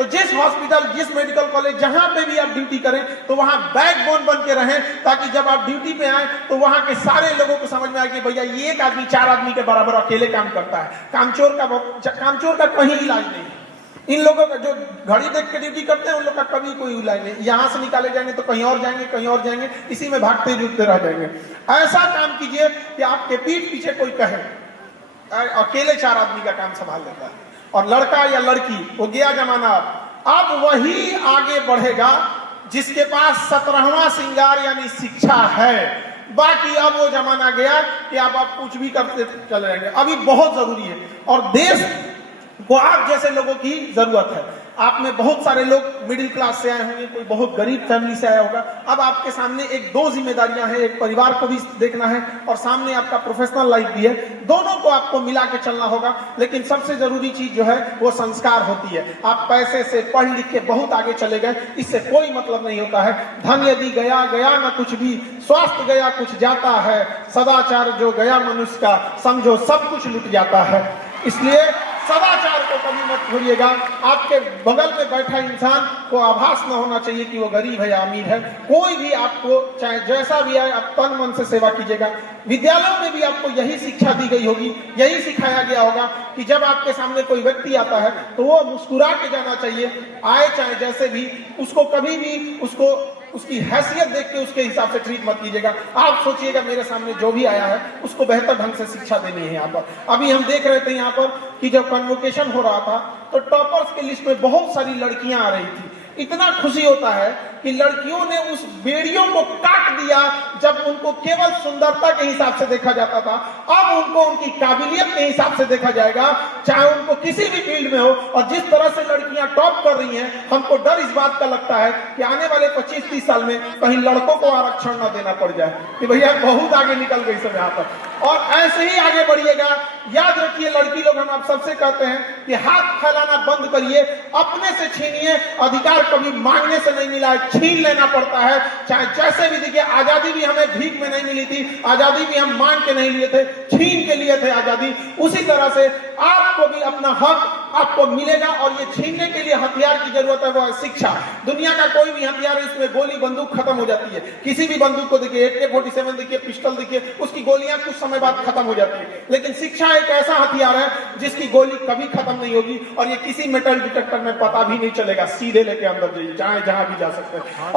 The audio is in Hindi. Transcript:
तो जिस हॉस्पिटल, जिस मेडिकल कॉलेज, जहां पे भी आप ड्यूटी करें तो वहां बैकबोन बन के रहें, ताकि जब आप ड्यूटी पे आए तो वहां के सारे लोगों को समझ में आए कि भैया ये एक आदमी 4 आदमी के बराबर अकेले काम करता है। कामचोर का कहीं इलाज नहीं। इन लोगों का जो घड़ी देख के ड्यूटी करते हैं उन लोग का कभी कोई इलाज नहीं। यहां से निकाले जाएंगे तो कहीं और जाएंगे, कहीं और जाएंगे, इसी में भागते जुटते रह जाएंगे। ऐसा काम कीजिए कि आपके पीठ पीछे कोई कहे अकेले 4 आदमी का काम संभाल लेता है। और लड़का या लड़की, वो गया जमाना। अब वही आगे बढ़ेगा जिसके पास 17वां श्रृंगार यानी शिक्षा है। बाकी अब वो जमाना गया कि अब आप कुछ भी करते चले जाएंगे। अभी बहुत जरूरी है और देश को आप जैसे लोगों की जरूरत है। आप में बहुत सारे लोग मिडिल क्लास से आए होंगे, कोई बहुत गरीब फैमिली से आया होगा। अब आपके सामने एक 2 जिम्मेदारियां हैं, एक परिवार को भी देखना है और सामने आपका प्रोफेशनल लाइफ भी है। दोनों को आपको मिला के चलना होगा। लेकिन सबसे जरूरी चीज जो है वो संस्कार होती है। आप पैसे से पढ़ लिख के बहुत आगे चले गए, इससे कोई मतलब नहीं होता है। धन यदि गया गया न कुछ भी, स्वास्थ्य गया कुछ जाता है, सदाचार जो गया मनुष्य का, समझो सब कुछ लुट जाता है। इसलिए सदाचार को कभी मत भूलिएगा। आपके बगल में बैठा इंसान को आभास न होना चाहिए कि वो गरीब है या अमीर है। कोई भी आपको चाहे जैसा भी है, आप तन मन से सेवा कीजिएगा। विद्यालयों में भी आपको यही शिक्षा दी गई होगी, यही सिखाया गया होगा कि जब आपके सामने कोई व्यक्ति आता है तो वो मुस्कुरा के जाना चाहिए। आए चाहे जैसे भी, उसको कभी भी उसकी हैसियत देख के उसके हिसाब से ट्रीट मत कीजिएगा। आप सोचिएगा मेरे सामने जो भी आया है उसको बेहतर ढंग से शिक्षा देनी है। यहाँ पर अभी हम देख रहे थे यहाँ पर कि जब कन्वोकेशन हो रहा था तो टॉपर्स की लिस्ट में बहुत सारी लड़कियां आ रही थी। इतना खुशी होता है कि लड़कियों ने उस बेड़ियों को काट दिया। जब उनको केवल सुंदरता के हिसाब से देखा जाता था, अब उनको उनकी काबिलियत के हिसाब से देखा जाएगा, चाहे उनको किसी भी फील्ड में हो। और जिस तरह से लड़कियां टॉप कर रही हैं, हमको डर इस बात का लगता है कि आने वाले 25-30 साल में कहीं लड़कों को आरक्षण न देना पड़ जाए कि भैया बहुत आगे निकल गई सब यहाँ पर। और ऐसे ही आगे बढ़िएगा। याद रखिए लड़की लोग, हम आप सबसे कहते हैं कि हाथ फैलाना बंद करिए, अपने से छीनिए। अधिकार कभी मांगने से नहीं मिला है, छीन लेना पड़ता है। चाहे जैसे भी देखिए, आजादी भी हमें भीख में नहीं मिली थी, आजादी भी हम मांग के नहीं लिए थे, छीन के लिए थे आजादी। उसी तरह से आपको भी अपना हक आपको मिलेगा। और ये छीनने के लिए हथियार की जरूरत है, वो है शिक्षा। दुनिया का कोई भी हथियार है, इसमें गोली बंदूक खत्म हो जाती है। किसी भी बंदूक को देखिए, AK-47 देखिए, पिस्टल देखिए, उसकी गोलियां कुछ समय बाद खत्म हो जाती है। लेकिन शिक्षा एक ऐसा हथियार है जिसकी गोली कभी खत्म नहीं होगी और ये किसी मेटल डिटेक्टर में पता भी नहीं चलेगा। सीधे लेके अंदर जाइए, जहां भी जा सकते हैं।